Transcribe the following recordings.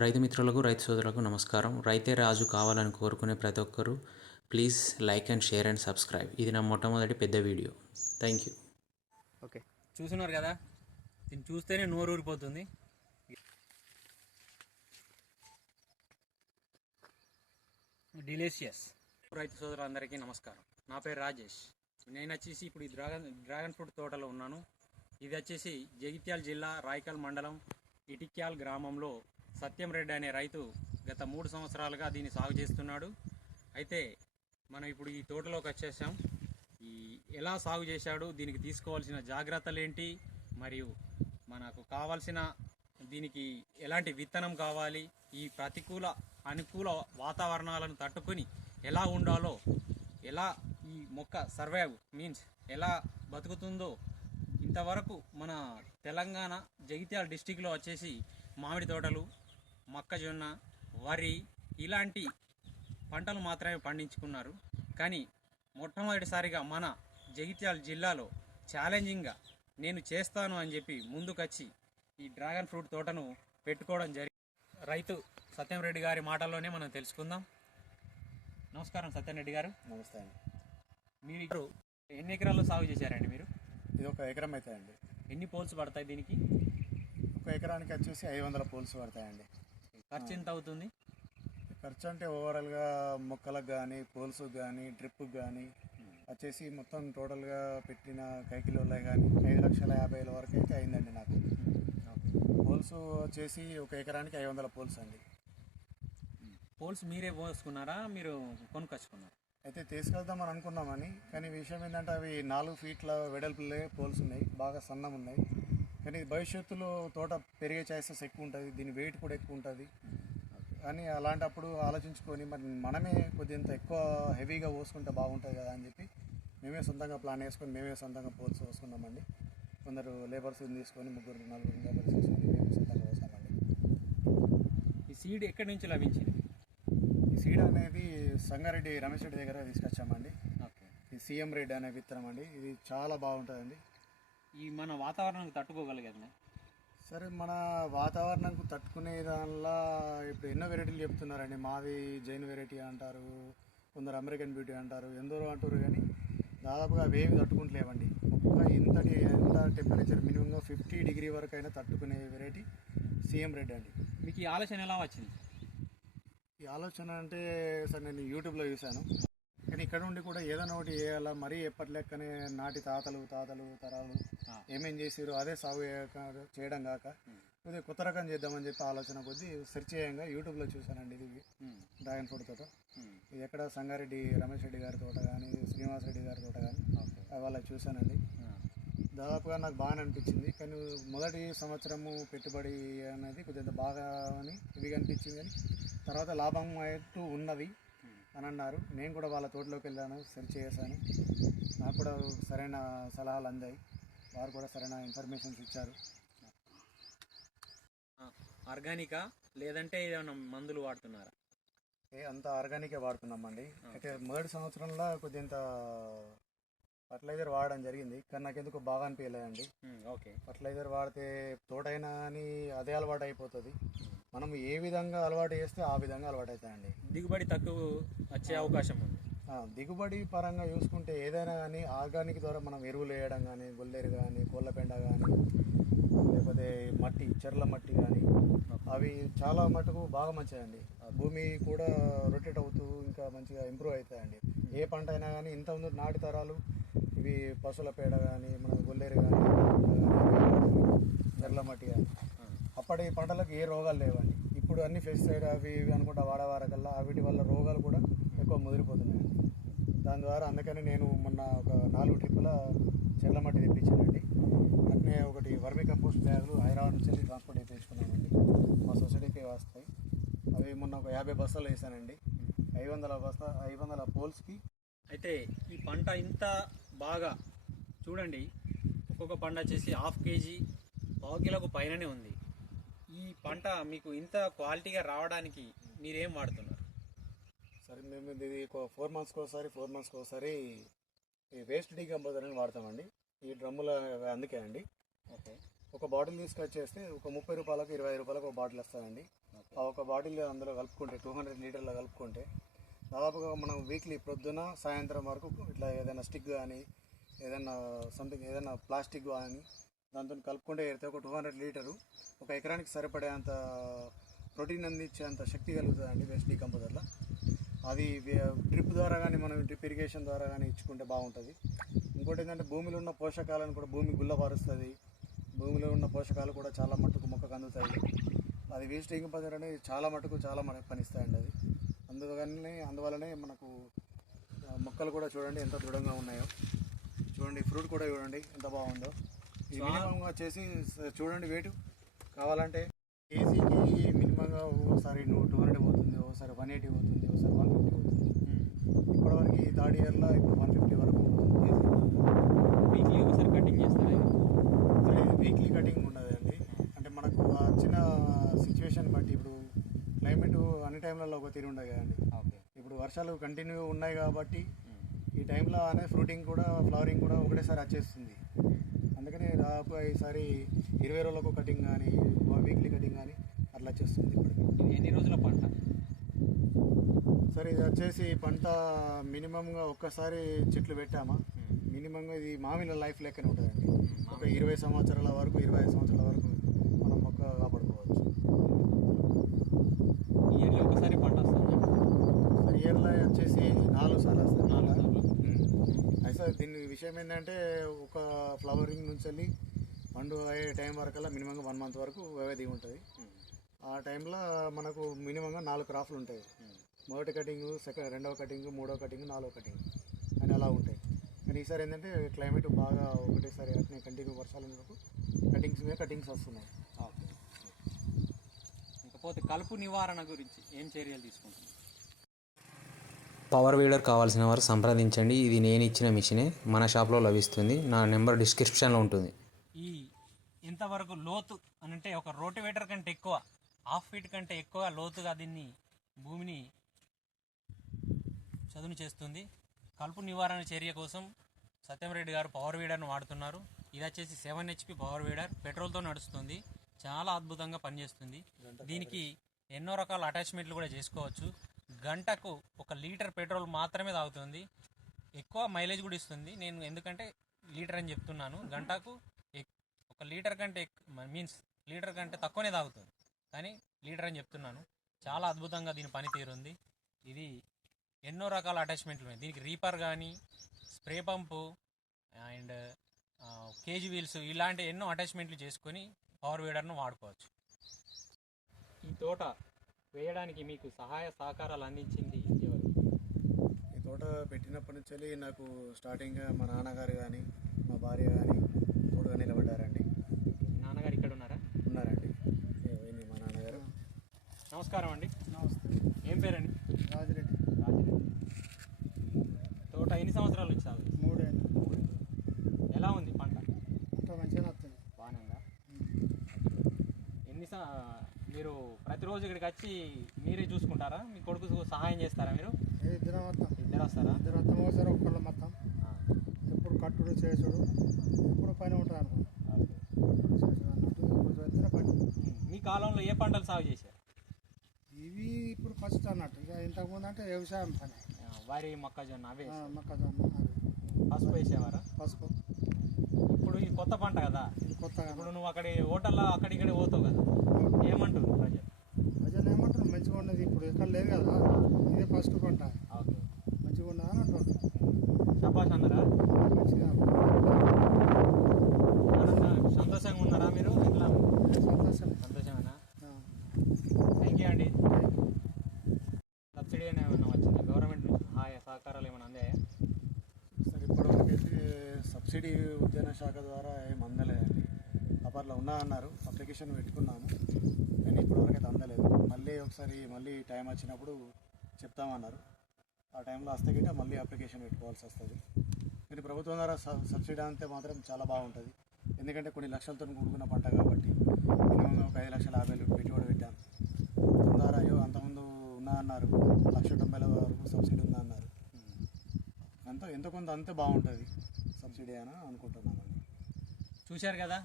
రైతు మిత్రులకు రైతు సోదరులకు నమస్కారం. రైతే రాజు కావాలని కోరుకునే ప్రతి ఒక్కరూ please like and share and subscribe. ఇది నా మొట్టమొదటి పెద్ద వీడియో. Thank you. ఓకే, చూస్తున్నారు కదా, దీన్ని చూస్తేనే నోరు ఊరిపోతుంది. డిలీషియస్. రైతు సోదరులందరికీ నమస్కారం. నా పేరు రాజేష్. నేను వచ్చేసి ఇప్పుడు ఈ డ్రాగన్ ఫ్రూట్ తోటలో ఉన్నాను. ఇది వచ్చేసి జగిత్యాల జిల్లా రాయకల్ మండలం ఇటిక్యాల్ గ్రామంలో సత్యం రెడ్డి అనే రైతు గత 3 సంవత్సరాలుగా దీన్ని సాగు చేస్తున్నాడు. అయితే మనం ఇప్పుడు ఈ తోటలోకి వచ్చేసాం. ఎలా సాగు చేశాడు, దీనికి తీసుకోవాల్సిన జాగ్రత్తలు ఏంటి, మరియు మనకు కావాల్సిన దీనికి ఎలాంటి విత్తనం కావాలి, ఈ అనుకూల వాతావరణాలను తట్టుకొని ఎలా ఉండాలో, ఎలా ఈ మొక్క సర్వైవ్ మీన్స్ ఎలా బతుకుతుందో, ఇంతవరకు మన తెలంగాణ జగిత్యాల డిస్టిక్లో వచ్చేసి మామిడి తోటలు, మొక్కజొన్న, వరి ఇలాంటి పంటలు మాత్రమే పండించుకున్నారు. కానీ మొట్టమొదటిసారిగా మన జగిత్యాల జిల్లాలో ఛాలెంజింగ్గా నేను చేస్తాను అని చెప్పి ముందుకొచ్చి ఈ డ్రాగన్ ఫ్రూట్ తోటను పెట్టుకోవడం జరిగింది. రైతు సత్యం రెడ్డి గారి మాటల్లోనే మనం తెలుసుకుందాం. నమస్కారం సత్యం రెడ్డి గారు. నమస్తే అండి. మీరు ఎన్ని ఎకరాల్లో సాగు చేశారండి? మీరు ఇది 1 ఎకరం అవుతాయండి. ఎన్ని పోల్స్ పడతాయి దీనికి? 1 ఎకరానికి వచ్చేసి 500 పోల్స్ పడతాయండి. ఖర్చు ఎంత అవుతుంది? ఖర్చు అంటే ఓవరాల్గా మొక్కలకు కానీ, పోల్స్కి కానీ, డ్రిప్కి కానీ వచ్చేసి మొత్తం టోటల్గా పెట్టిన కైకిలోలే కానీ 5,50,000 వరకు అయితే అయిందండి నాకు. పోల్స్ వచ్చేసి 1 ఎకరానికి 500 పోల్స్ అండి. పోల్స్ మీరే పోసుకున్నారా, మీరు కొనుక్కొచ్చుకున్నారా? అయితే తీసుకెళ్దామని అనుకున్నామని, కానీ విషయం ఏంటంటే అవి 4 ఫీట్ల వెడల్పులే పోల్స్ ఉన్నాయి, బాగా సన్నం ఉన్నాయి. కానీ భవిష్యత్తులో తోట పెరిగే ఛాన్సెస్ ఎక్కువ ఉంటుంది, దీని వెయిట్ కూడా ఎక్కువ ఉంటుంది. కానీ అలాంటప్పుడు ఆలోచించుకొని మరి మనమే కొద్దింత ఎక్కువ హెవీగా పోసుకుంటే బాగుంటుంది కదా అని చెప్పి మేమే సొంతంగా ప్లాన్ వేసుకొని మేమే సొంతంగా పోల్స్ పోసుకున్నామండి. కొందరు లేబర్స్ని తీసుకొని 3-4 లేబర్స్ తీసుకొని మేమే సొంతంగా పోసామండి. ఈ సీడ్ ఎక్కడి నుంచి లభించింది? ఈ సీడ్ అనేది సంగారెడ్డి రమేష్ రెడ్డి దగ్గర తీసుకొచ్చామండి. ఓకే. ఈ సీఎం రెడ్డి అనే విత్తనం అండి. ఇది చాలా బాగుంటుందండి. ఈ మన వాతావరణానికి తట్టుకోగలిగేది? సరే, మన వాతావరణంకు తట్టుకునే దానిలో ఇప్పుడు ఎన్నో వెరైటీలు చెప్తున్నారండి. మాది జైన్ వెరైటీ అంటారు, కొందరు అమెరికన్ బ్యూటీ అంటారు, ఎందరో అంటారు. కానీ దాదాపుగా అవేమి తట్టుకుంటలేవండి. ఎంత టెంపరేచర్ మినిమంగా 50 డిగ్రీ వరకు అయినా తట్టుకునే వెరైటీ సీఎం రెడ్డి అండి. మీకు ఈ ఆలోచన ఎలా వచ్చింది? ఈ ఆలోచన అంటే సార్ నేను యూట్యూబ్లో చూశాను. కానీ ఇక్కడ ఉండి కూడా ఏదైనా ఒకటి చేయాలా, మరీ ఎప్పటిలెక్కనే నాటి తాతలు తరాలు ఏమేం చేసారు అదే సాగు చేయడం కాక కొద్దిగా కొత్త రకం చేద్దామని చెప్పి ఆలోచన కొద్దీ సెర్చ్ చేయంగా యూట్యూబ్లో చూశానండి. ఇది డ్రాగన్ ఫ్రూట్ తోట. ఇది ఎక్కడ సంగారెడ్డి రమేష్ రెడ్డి గారి తోట కానీ, శ్రీనివాస్ రెడ్డి గారి తోట కానీ వాళ్ళకి చూశానండి. దాదాపుగా నాకు బాగానే అనిపించింది. కానీ మొదటి సంవత్సరము పెట్టుబడి అనేది కొద్దిగా బాగా అని ఇదిగా అనిపించింది. కానీ తర్వాత లాభం అయితే ఉన్నది అని అన్నారు. నేను కూడా వాళ్ళ తోటలోకి వెళ్ళాను, సెర్చ్ చేశాను. నాకు కూడా సరైన సలహాలు అందాయి, వారు కూడా సరైన ఇన్ఫర్మేషన్స్ ఇచ్చారు. ఆర్గానికా లేదంటే ఏమైనా మందులు వాడుతున్నారా? అంతా ఆర్గానికే వాడుతున్నామండి. అయితే మొదటి సంవత్సరంలో కొద్దింత ఫర్టిలైజర్ వాడడం జరిగింది, కానీ నాకెందుకు బాగా అనిపించలేదండి. ఓకే. ఫర్టిలైజర్ వాడితే తోటైనా అని అదే అలవాటు అయిపోతుంది. మనం ఏ విధంగా అలవాటు చేస్తే ఆ విధంగా అలవాటు అవుతాయండి. దిగుబడి తక్కువ వచ్చే అవకాశం ఉంది. దిగుబడి పరంగా చూసుకుంటే ఏదైనా కానీ ఆర్గానిక్ ద్వారా మనం ఎరువులు వేయడం కానీ, గొల్లేరు కానీ, కోళ్ళపెండ కానీ, లేకపోతే మట్టి చెర్ల మట్టి కానీ అవి చాలా మటుకు బాగా మంచిదండి. భూమి కూడా రొటేట్ అవుతూ ఇంకా మంచిగా ఇంప్రూవ్ అవుతాయండి. ఏ పంట అయినా కానీ ఇంతకుముందు నాటి తరాలు ఇవి పశువుల పేడ కానీ, మన గొల్లేరు కానీ, చెర్ల మట్టి కానీ అప్పటి పంటలకు ఏ రోగాలు లేవండి. ఇప్పుడు అన్ని పెస్టిసైడ్ అవి ఇవి అనుకుంటా వాడేవారకల్లా వీటి వల్ల రోగాలు కూడా ఎక్కువ ముదిరిపోతున్నాయండి. దాని ద్వారా అందుకని నేను మొన్న ఒక 4 ట్రిప్పుల చెర్ల మట్టి తెప్పించానండి. అట్నే ఒకటి వర్మీ కంపోస్ట్ బ్యాగులు హైదరాబాద్ నుంచి ట్రాన్స్పోర్ట్ అయితే తెచ్చుకున్నానండి. మా సొసైటీకి వస్తాయి. అవి మొన్న ఒక 50 బస్తాలు వేసానండి. 500 పోల్స్కి. అయితే ఈ పంట ఇంత బాగా చూడండి, ఒక్కొక్క పంట వచ్చేసి 1/2 కేజీ 1/2 కిలోకు పైననే ఉంది. ఈ పంట మీకు ఇంత క్వాలిటీగా రావడానికి మీరేం వాడుతున్నారు? సరే, మేము ఇది 4 మంత్స్కి ఒకసారి ఈ వేస్ట్ డీకంపోజర్ అని వాడతామండి. ఈ డ్రమ్ముల అందుకే అండి. ఓకే. ఒక బాటిల్ తీసుకొచ్చేస్తే ఒక 30 రూపాయలకు 25 రూపాయలకు ఒక బాటిల్ వస్తుందండి. ఆ ఒక బాటిల్ అందులో కలుపుకుంటే 200 లీటర్లు కలుపుకుంటే దాదాపుగా మనం వీక్లీ ప్రొద్దున సాయంత్రం వరకు ఇట్లా ఏదైనా స్టిక్ కానీ ఏదైనా సంథింగ్ ఏదైనా ప్లాస్టిక్ కానీ దాంతో కలుపుకుంటే అయితే ఒక 200 లీటరు ఒక ఎకరానికి సరిపడేంత ప్రోటీన్ అందించేంత శక్తి కలుగుతుందండి వేస్ట్ డీకంపోజర్లో. అది డ్రిప్ ద్వారా కానీ మనం డ్రిప్ ఇరిగేషన్ ద్వారా కానీ ఇచ్చుకుంటే బాగుంటుంది. ఇంకోటి ఏంటంటే భూమిలో ఉన్న పోషకాలను కూడా భూమి గుల్లపరుస్తుంది. భూమిలో ఉన్న పోషకాలు కూడా చాలా మట్టుకు మొక్కకు అందుతాయి. అది వేస్ట్ డీకంపోజర్ అనేది చాలా మనకు పనిస్తాయండి. అది అందువల్లనే మనకు మొక్కలు కూడా చూడండి ఎంత దృఢంగా ఉన్నాయో. చూడండి ఫ్రూట్ కూడా చూడండి ఎంత బాగుందో. ఈ మినిమంగా చేసి చూడండి వెయిట్ కావాలంటే కేజీకి మినిమంగా ఒకసారి 200 పోతుంది, ఒకసారి 180 పోతుంది, ఒకసారి 150 పోతుంది. ఇప్పటివరకు ఈ థర్డ్ ఇయర్లో ఇప్పుడు 150 వరకు పోతుంది కేజీ. వీక్లీ ఒకసారి కటింగ్ చేస్తారా? వీక్లీ కటింగ్ ఉండదండి. అంటే మనకు వచ్చిన సిచ్యువేషన్ బట్టి ఇప్పుడు క్లైమేట్ అన్ని టైంలలో ఒక తీరు ఉండదు కదండి. ఇప్పుడు వర్షాలు కంటిన్యూ ఉన్నాయి కాబట్టి ఈ టైంలో అనేది ఫ్రూటింగ్ కూడా ఫ్లవరింగ్ కూడా ఒకటేసారి వచ్చేస్తుంది. అందుకని దాదాపు ఈసారి 20 రోజులకు కటింగ్ కానీ వీక్లీ కటింగ్ కానీ అట్లా వచ్చేస్తుంది. ఇప్పుడు ఇది ఎన్ని రోజుల పంట? సరే ఇది వచ్చేసి పంట మినిమంగా ఒక్కసారి చెట్లు పెట్టామా మినిమంగా ఇది మామిల లైఫ్ లెక్కనే ఉంటుందండి. ఒక 20 సంవత్సరాల వరకు 25 సంవత్సరాల వరకు మనం మొక్క కాపాడుకోవచ్చు. ఇయర్లీ ఒకసారి పంట వస్తుంది. ఇయర్లో వచ్చేసి 4 సార్లు వస్తుంది. 4 సార్లు. అయితే దీని విషయం ఏంటంటే ఒక ఫ్లవరింగ్ నుంచి వెళ్ళి పండు అయ్యే టైం వరకల్లా మినిమంగా 1 మంత్ వరకు వ్యవధి ఉంటుంది. ఆ టైంలో మనకు మినిమంగా 4 క్రాఫ్లు ఉంటాయి. మొదటి కటింగ్, రెండవ కటింగ్, మూడవ కటింగ్, నాలుగవ కటింగ్ అని అలా ఉంటాయి. కానీ ఈసారి ఏంటంటే క్లైమేట్ బాగా ఒకటేసారి అట్నే కంటిన్యూ వర్షాలు ఉన్నప్పుడు కటింగ్స్ వస్తున్నాయి. ఇకపోతే కలుపు నివారణ గురించి ఏం చర్యలు తీసుకుంటున్నారు? పవర్ వీడర్ కావాల్సిన వారు సంప్రదించండి. ఇది నేను ఇచ్చిన మిషనే, మన షాప్లో లభిస్తుంది. నా నెంబర్ డిస్క్రిప్షన్లో ఉంటుంది. ఈ ఇంతవరకు లోతు అని అంటే ఒక రోటివేటర్ కంటే ఎక్కువ, హాఫ్ ఫీట్ కంటే ఎక్కువ లోతుగా దీన్ని భూమిని చదును చేస్తుంది. కలుపు నివారణ చర్య కోసం సత్యంరెడ్డి గారు పవర్ వీడర్ను వాడుతున్నారు. ఇది వచ్చేసి 7 HP పవర్ వీడర్, పెట్రోల్తో నడుస్తుంది. చాలా అద్భుతంగా పనిచేస్తుంది. దీనికి ఎన్నో రకాల అటాచ్మెంట్లు కూడా చేసుకోవచ్చు. గంటకు 1 లీటర్ పెట్రోల్ మాత్రమే తాగుతుంది. ఎక్కువ మైలేజ్ కూడా ఇస్తుంది. నేను ఎందుకంటే లీటర్ అని చెప్తున్నాను. గంటకు 1 లీటర్ కంటే లీటర్ కంటే తక్కువనే తాగుతుంది, కానీ లీటర్ అని చెప్తున్నాను. చాలా అద్భుతంగా దీని పనితీరు ఉంది. ఇది ఎన్నో రకాల అటాచ్మెంట్లు ఉన్నాయి. దీనికి రీపర్ కానీ, spray pump and KG wheels ఇలాంటి ఎన్నో అటాచ్మెంట్లు చేసుకొని పవర్ వీడర్ను వాడుకోవచ్చు. ఈ తోట వేయడానికి మీకు సహాయ సహకారాలు అందించింది ఎవరు? ఈ తోట పెట్టినప్పటి నుంచి నాకు స్టార్టింగ్గా మా నాన్నగారు కానీ మా భార్య కానీ తోడుగా నిలబడ్డారండి. మీ నాన్నగారు ఇక్కడ ఉన్నారా? ఉన్నారండి. మా నాన్నగారు. నమస్కారం అండి. నమస్తే. ఏం పేరండి? రాజిరెడ్డి. తోట ఎన్ని సంవత్సరాల నుంచి సాగు? 3 ఏళ్ళు. ఎలా ఉంది పంట? అంతా మంచిగా వస్తుంది. బాగానే ఉందా? మీరు ప్రతిరోజు ఇక్కడికి వచ్చి మీరే చూసుకుంటారా? మీ కొడుకు సహాయం చేస్తారా? మీరు ఇద్దరం వస్తాం. ఇద్దరు వస్తారా? ఇద్దరు వస్తాం. ఒకసారి ఒక్కళ్ళు మొత్తం ఎప్పుడు కట్టుడు చేసుడు ఎప్పుడు పని ఉంటుంది అనుకో. కట్టుడు చేసుడు అన్నట్టు ఇప్పుడు వచ్చిన పని. మీ కాలంలో ఏ పంటలు సాగు చేశారు? ఇవి ఇప్పుడు ఫస్ట్ అన్నట్టు. ఇక ఇంతకుముందు అంటే వ్యవసాయం పని. వరి, మొక్కజొన్న అవే. మొక్కజొన్న పసుపు వేసేవారా? పసుపు. ఇప్పుడు ఇది కొత్త పంట కదా, ఇది కొత్తగా. ఇప్పుడు నువ్వు అక్కడ హోటల్లో అక్కడిక్కడే పోతావు కదా, ఏమంటారు ప్రజలు? ప్రజలు ఏమంటారు? మంచిగా ఉన్నది, ఇప్పుడు ఎక్కడ లేదు కదా, ఇదే ఫస్ట్ పంట, ఓకే మంచిగా ఉన్నదా అని అంటారు. శబాష్ అందరా? మంచిగా సంతోషంగా ఉన్నారా మీరు? ఇట్లా సంతోషమేనా? థ్యాంక్ యూ అండి. సబ్సిడీ ఏమైనా వచ్చిందా గవర్నమెంట్ నుంచి? సహాయ సహకారాలు ఏమైనా అందాయా? సరే, ఇప్పటివరకైతే సబ్సిడీ ఉద్యాన శాఖ ద్వారా ఏం అందలేదండి. అప్పట్లో ఉన్నా అన్నారు, అప్లికేషన్ పెట్టుకున్నాము, కానీ ఇప్పటివరకు అయితే అందలేదు. మళ్ళీ టైం వచ్చినప్పుడు చెప్తామన్నారు. ఆ టైంలో వస్తే మళ్ళీ అప్లికేషన్ పెట్టుకోవాల్సి వస్తుంది. కానీ ప్రభుత్వం ద్వారా సబ్సిడీ అంతే మాత్రం చాలా బాగుంటుంది. ఎందుకంటే కొన్ని లక్షలతో కూడుకున్న పంట కాబట్టి మినిమం ఒక 5,50,000 పెట్టుబడి పెట్టాను. ప్రభుత్వం ద్వారా అంతకుముందు ఉన్నా అన్నారు, 1,90,000 వరకు సబ్సిడీ ఉందా అన్నారు. ఎంతో కొంత అంతే బాగుంటుంది సబ్సిడీ అని అనుకుంటున్నామండి. చూశారు కదా,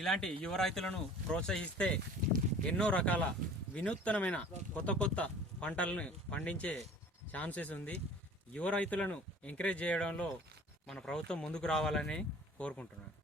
ఇలాంటి యువ రైతులను ప్రోత్సహిస్తే ఎన్నో రకాల వినూత్నమైన కొత్త కొత్త పంటలను పండించే ఛాన్సెస్ ఉంది. యువ రైతులను ఎంకరేజ్ చేయడంలో మన ప్రభుత్వం ముందుకు రావాలని కోరుకుంటున్నాను.